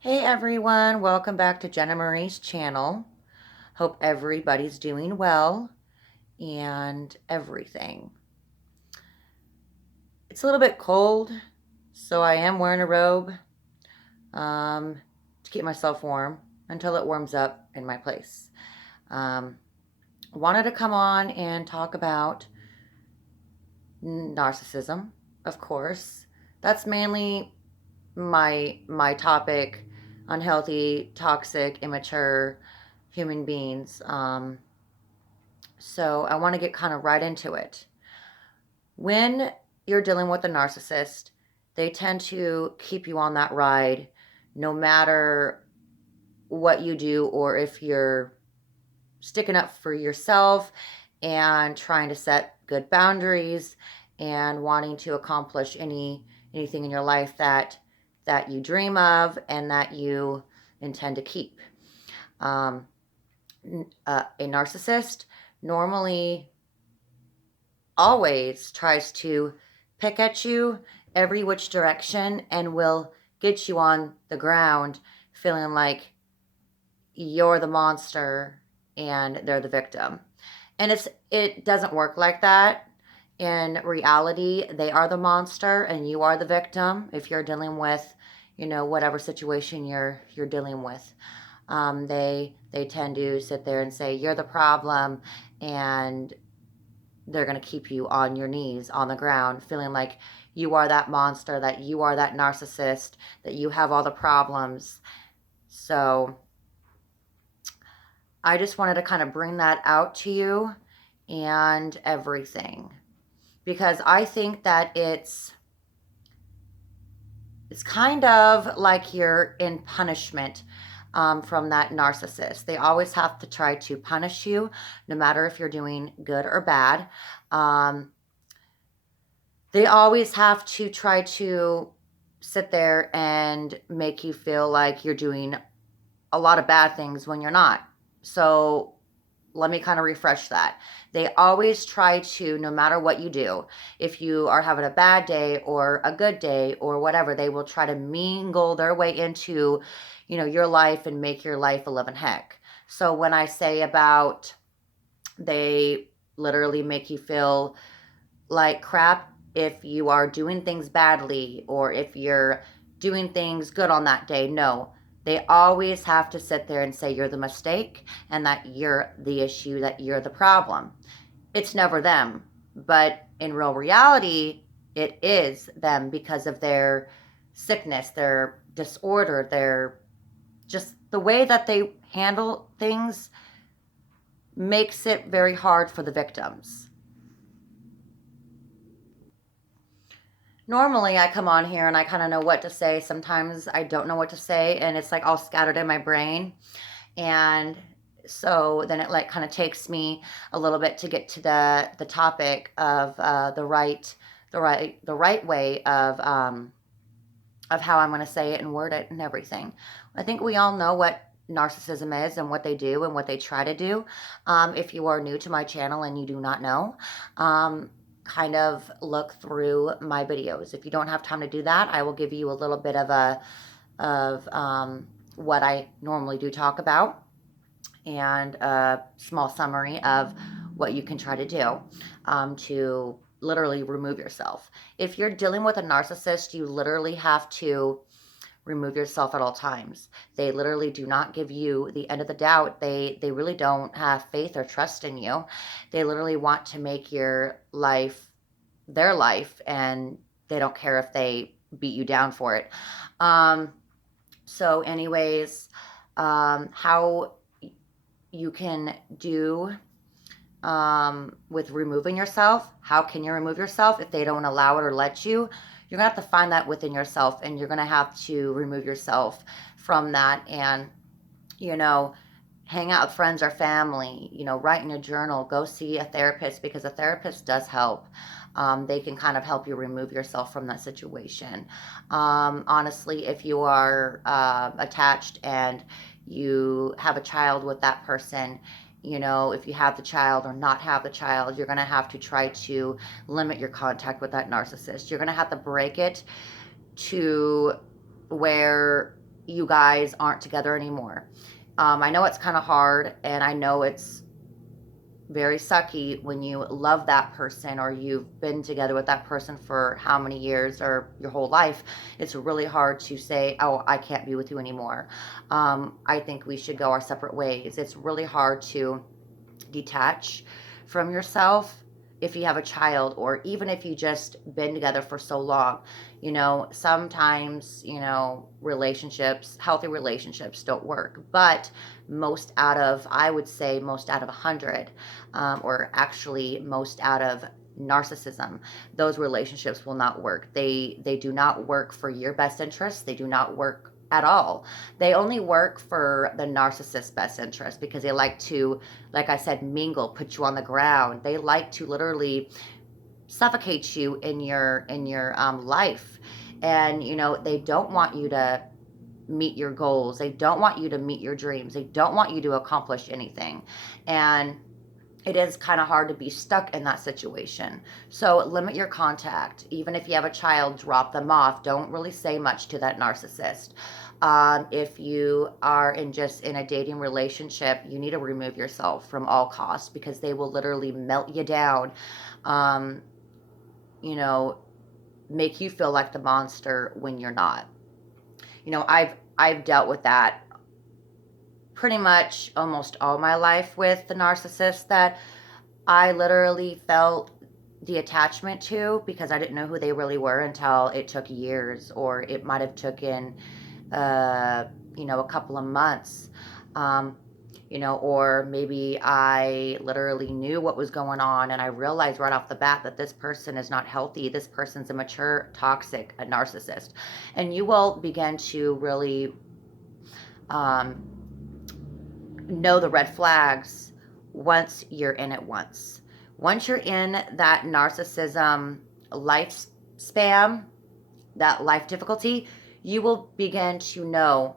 Hey everyone, welcome back to Jenna Marie's channel. Hope everybody's doing well and everything. It's a little bit cold, so I am wearing a robe to keep myself warm until it warms up in my place. Um, Wanted to come on and talk about narcissism, of course. That's mainly my topic: unhealthy, toxic, immature human beings. So I want to get kind of right into it. When you're dealing with a narcissist, they tend to keep you on that ride no matter what you do, or if you're sticking up for yourself and trying to set good boundaries and wanting to accomplish anything in your life that you dream of and that you intend to keep. Um, a narcissist normally always tries to pick at you every which direction and will get you on the ground feeling like you're the monster and they're the victim. And it doesn't work like that. In reality, they are the monster and you are the victim if you're dealing with, whatever situation you're dealing with. They tend to sit there and say you're the problem, and they're going to keep you on your knees on the ground feeling like you are that monster, that you are that narcissist, that you have all the problems. So I just wanted to kind of bring that out to you and everything, because I think that it's kind of like you're in punishment from that narcissist. They always have to try to punish you, no matter if you're doing good or bad. They always have to try to sit there and make you feel like you're doing a lot of bad things when you're not. So let me kind of refresh that. They always try to, no matter what you do, if you are having a bad day or a good day or whatever, they will try to mingle their way into, your life and make your life a living heck. So when I say about they literally make you feel like crap if you are doing things badly or if you're doing things good on that day, no. They always have to sit there and say you're the mistake and that you're the issue, that you're the problem. It's never them. But in real reality, it is them because of their sickness, their disorder, their just the way that they handle things makes it very hard for the victims. Normally I come on here and I kind of know what to say. Sometimes I don't know what to say and it's like all scattered in my brain. And so then it like kind of takes me a little bit to get to the topic of the right way of how I'm going to say it and word it and everything. I think we all know what narcissism is and what they do and what they try to do. If you are new to my channel and you do not know, kind of look through my videos. If you don't have time to do that, I will give you a little bit of what I normally do talk about and a small summary of what you can try to do to literally remove yourself. If you're dealing with a narcissist, you literally have to remove yourself at all times. They literally do not give you the end of the doubt. They really don't have faith or trust in you. They literally want to make your life their life, and they don't care if they beat you down for it. So anyways, how you can do with removing yourself. How can you remove yourself if they don't allow it or let you? You're going to have to find that within yourself, and you're going to have to remove yourself from that and, hang out with friends or family, write in a journal, go see a therapist, because a therapist does help. They can kind of help you remove yourself from that situation. Honestly, if you are attached and you have a child with that person, if you have the child or not have the child, you're going to have to try to limit your contact with that narcissist. You're going to have to break it to where you guys aren't together anymore. I know it's kind of hard, and I know it's very sucky when you love that person or you've been together with that person for how many years or your whole life. It's really hard to say, oh, I can't be with you anymore. I think we should go our separate ways. It's really hard to detach from yourself if you have a child, or even if you just been together for so long. Sometimes, relationships, healthy relationships don't work, but I would say most out of 100, or actually most out of narcissism, those relationships will not work. They do not work for your best interests. They do not work at all. They only work for the narcissist's best interest, because they like to, like I said, mingle, put you on the ground. They like to literally suffocate you in your life. And they don't want you to meet your goals. They don't want you to meet your dreams. They don't want you to accomplish anything. And it is kind of hard to be stuck in that situation. So limit your contact. Even if you have a child, drop them off. Don't really say much to that narcissist. If you are in a dating relationship, you need to remove yourself from all costs, because they will literally melt you down. Um, you know, Make you feel like the monster when you're not. I've dealt with that pretty much almost all my life with the narcissist that I literally felt the attachment to, because I didn't know who they really were until it took years, or it might have taken, uh, a couple of months. Um, or maybe I literally knew what was going on, and I realized right off the bat that this person is not healthy. This person's immature, toxic, a narcissist. And you will begin to really um, know the red flags once you're in it once. Once you're in that narcissism lifespan, that life difficulty, you will begin to know,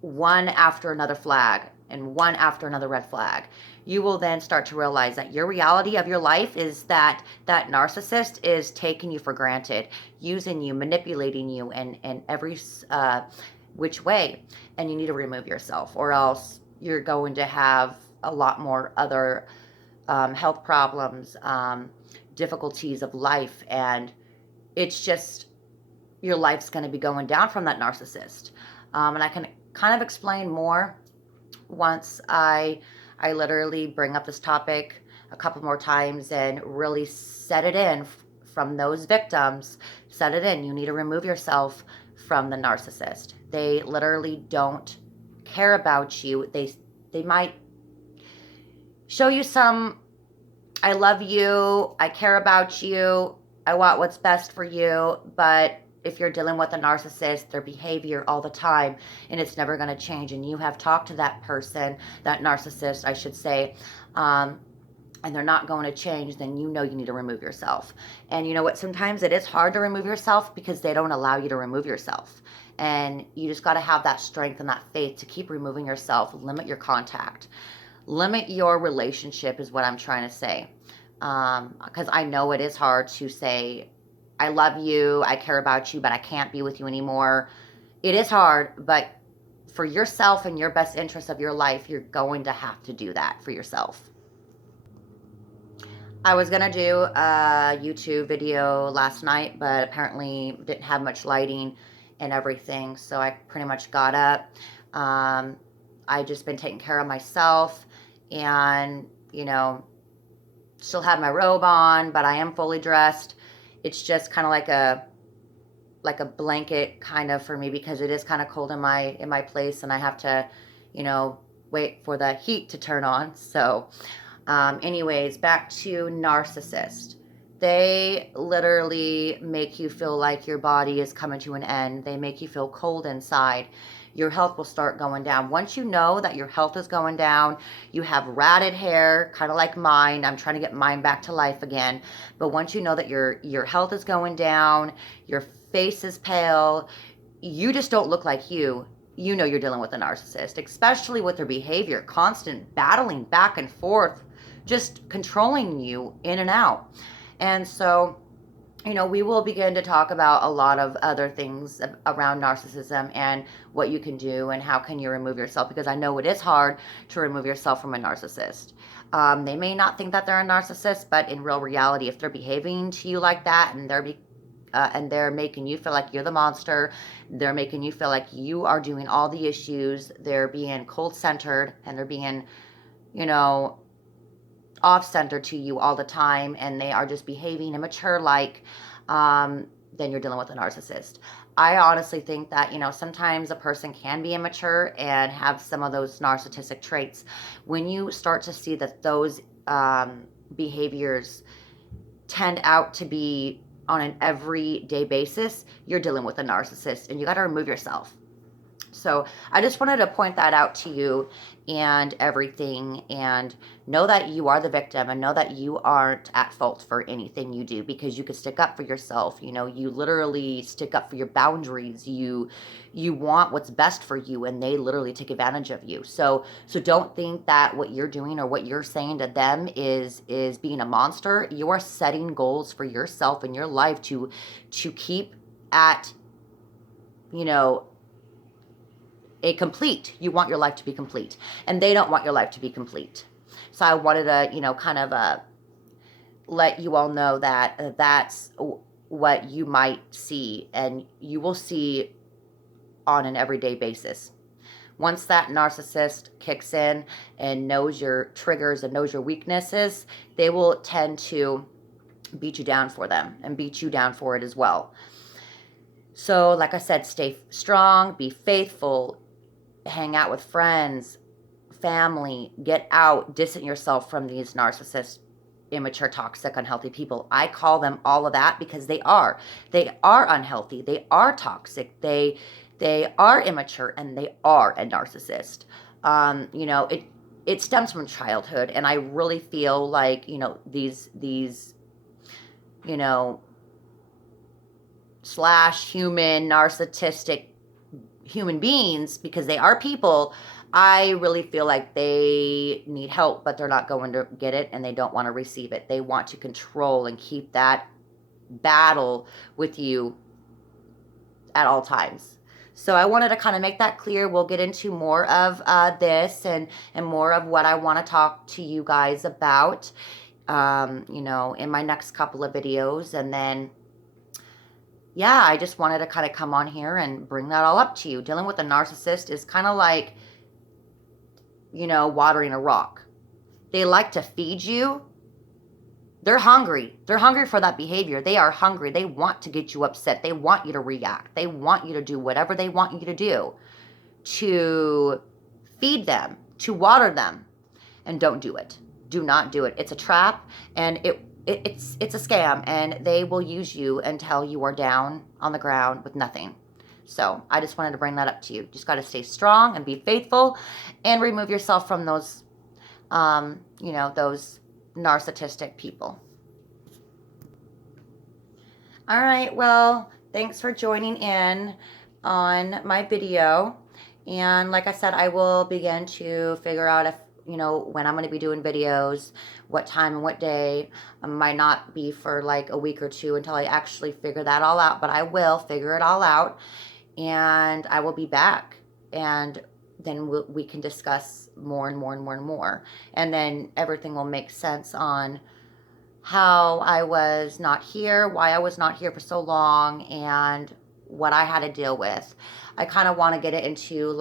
one after another flag and one after another red flag. You will then start to realize that your reality of your life is that that narcissist is taking you for granted, using you, manipulating you in every which way. And you need to remove yourself, or else you're going to have a lot more other health problems, difficulties of life, and it's just, your life's going to be going down from that narcissist. And I can kind of explain more once I literally bring up this topic a couple more times and really set it in from those victims. Set it in. You need to remove yourself from the narcissist. They literally don't care about you. They might show you some, I love you, I care about you, I want what's best for you, but if you're dealing with a narcissist, their behavior all the time, and it's never going to change, and you have talked to that person, that narcissist, I should say, and they're not going to change, then you need to remove yourself. And you know what? Sometimes it is hard to remove yourself because they don't allow you to remove yourself. And you just got to have that strength and that faith to keep removing yourself. Limit your contact. Limit your relationship is what I'm trying to say. Because I know it is hard to say, I love you, I care about you, but I can't be with you anymore. It is hard, but for yourself and your best interest of your life, you're going to have to do that for yourself. I was going to do a YouTube video last night, but apparently didn't have much lighting and everything, so I pretty much got up. I just been taking care of myself, and, still have my robe on, but I am fully dressed. It's just kind of like a blanket kind of for me, because it is kind of cold in my place, and I have to, wait for the heat to turn on. So, anyways, back to narcissist. They literally make you feel like your body is coming to an end. They make you feel cold inside. Your health will start going down. Once you know that your health is going down, you have ratted hair, kind of like mine. I'm trying to get mine back to life again. But once you know that your health is going down, your face is pale, you just don't look like you. You know you're dealing with a narcissist, especially with their behavior, constant battling back and forth, just controlling you in and out. And so we will begin to talk about a lot of other things around narcissism and what you can do and how can you remove yourself, because I know it is hard to remove yourself from a narcissist. They may not think that they're a narcissist, but in real reality, if they're behaving to you like that and they're making you feel like you're the monster, they're making you feel like you are doing all the issues, they're being cold-centered, and they're being, you know, off-center to you all the time, and they are just behaving immature like, then you're dealing with a narcissist. I honestly think that, sometimes a person can be immature and have some of those narcissistic traits. When you start to see that those behaviors tend out to be on an everyday basis, you're dealing with a narcissist, and you got to remove yourself. So I just wanted to point that out to you and everything, and know that you are the victim, and know that you aren't at fault for anything you do, because you could stick up for yourself. You literally stick up for your boundaries. You want what's best for you, and they literally take advantage of you. So don't think that what you're doing or what you're saying to them is being a monster. You are setting goals for yourself and your life to keep at, a complete. You want your life to be complete, and they don't want your life to be complete. So I wanted to, kind of let you all know that that's what you might see, and you will see on an everyday basis. Once that narcissist kicks in and knows your triggers and knows your weaknesses, they will tend to beat you down for them and beat you down for it as well. So, like I said, stay strong, be faithful, hang out with friends, family, get out, distance yourself from these narcissists, immature, toxic, unhealthy people. I call them all of that because they are. They are unhealthy. They are toxic. They are immature, and they are a narcissist. It stems from childhood, and I really feel like, these you know slash human narcissistic human beings, because they are people, I really feel like they need help, but they're not going to get it, and they don't want to receive it. They want to control and keep that battle with you at all times. So I wanted to kind of make that clear. We'll get into more of this and more of what I want to talk to you guys about, in my next couple of videos. And then, yeah, I just wanted to kind of come on here and bring that all up to you. Dealing with a narcissist is kind of like, watering a rock. They like to feed you. They're hungry. They're hungry for that behavior. They are hungry. They want to get you upset. They want you to react. They want you to do whatever they want you to do to feed them, to water them. And don't do it. Do not do it. It's a trap, and it's a scam, and they will use you until you are down on the ground with nothing. So I just wanted to bring that up to you. Just got to stay strong and be faithful, and remove yourself from those, those narcissistic people. All right. Well, thanks for joining in on my video. And like I said, I will begin to figure out if, when I'm going to be doing videos, what time and what day. Might not be for like a week or two until I actually figure that all out, but I will figure it all out, and I will be back, and then we can discuss more and more and more and more, and then everything will make sense on how I was not here, why I was not here for so long, and what I had to deal with. I kind of want to get it into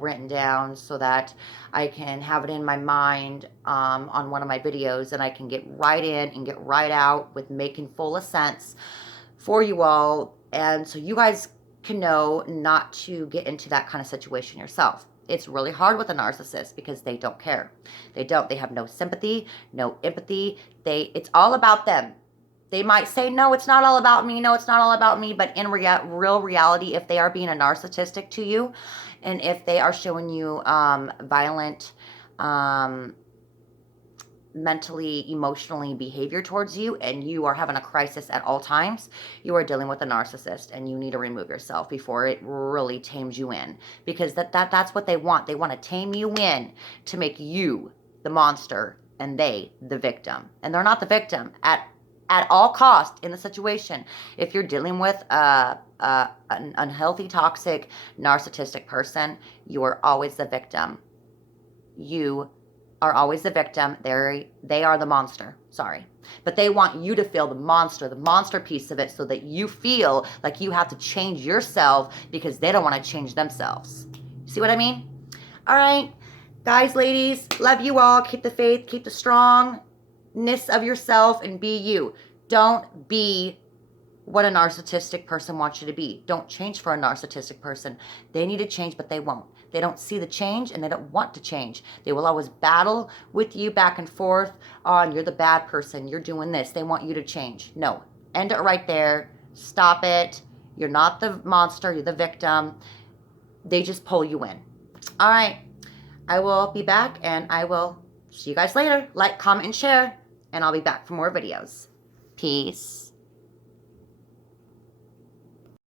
written down, so that I can have it in my mind on one of my videos, and I can get right in and get right out with making full of sense for you all, and so you guys can know not to get into that kind of situation yourself. It's really hard with a narcissist because they don't care. They have no sympathy, no empathy. It's all about them. They might say, no, it's not all about me. No, it's not all about me. But in real reality, if they are being a narcissistic to you, and if they are showing you violent, mentally, emotionally behavior towards you, and you are having a crisis at all times, you are dealing with a narcissist, and you need to remove yourself before it really tames you in, because that's what they want. They want to tame you in to make you the monster and they the victim, and they're not the victim at at all cost in the situation. If you're dealing with an unhealthy, toxic, narcissistic person, you are always the victim. You are always the victim. They are the monster. Sorry. But they want you to feel the monster piece of it, so that you feel like you have to change yourself because they don't want to change themselves. See what I mean? All right. Guys, ladies, love you all. Keep the faith. Keep the strongness of yourself and be you. Don't be what a narcissistic person wants you to be. Don't change for a narcissistic person. They need to change, but they won't. They don't see the change, and they don't want to change. They will always battle with you back and forth on, you're the bad person, you're doing this. They want you to change. No. End it right there. Stop it. You're not the monster. You're the victim. They just pull you in. All right. I will be back, and I will see you guys later. Like, comment, and share, and I'll be back for more videos. Peace.